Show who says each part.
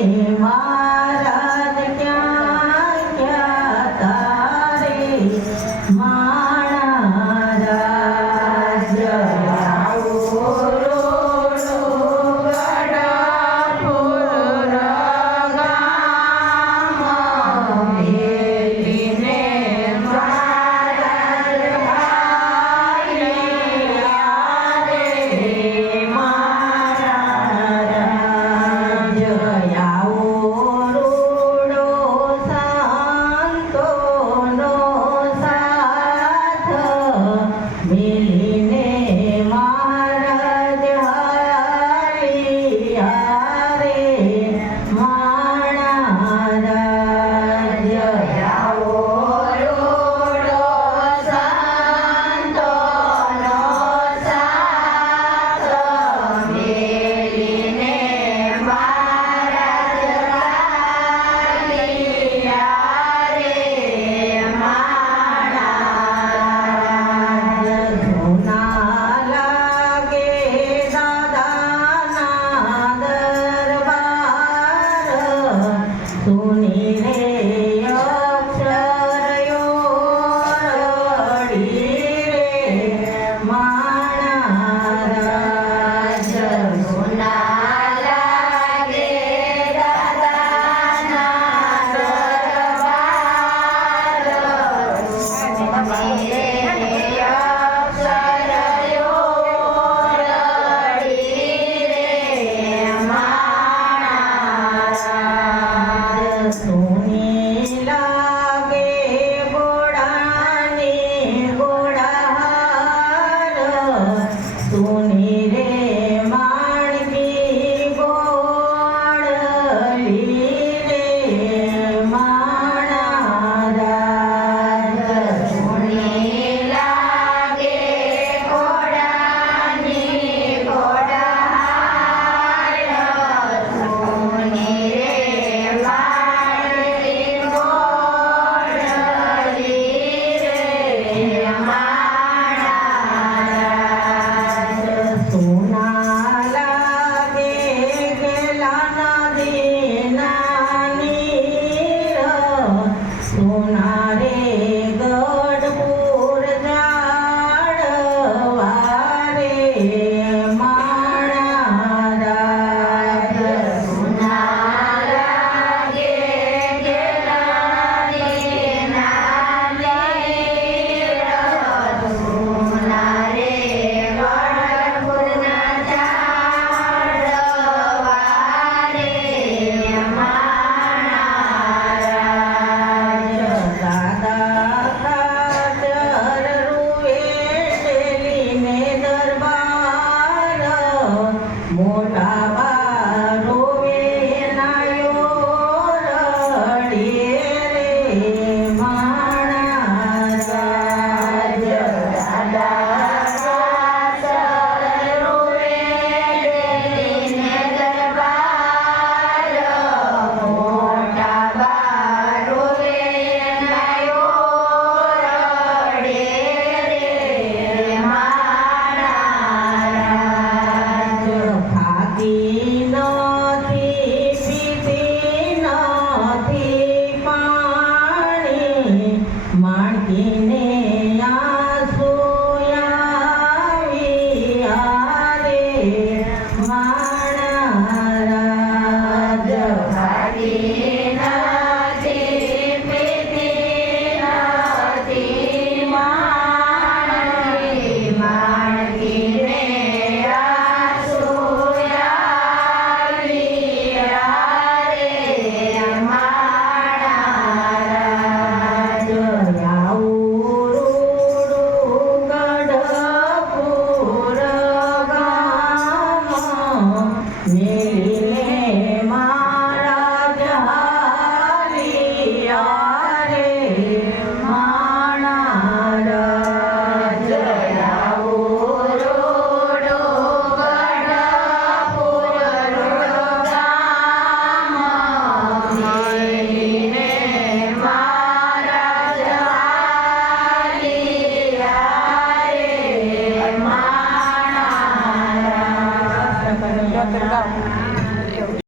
Speaker 1: Yeah. Hey, hey.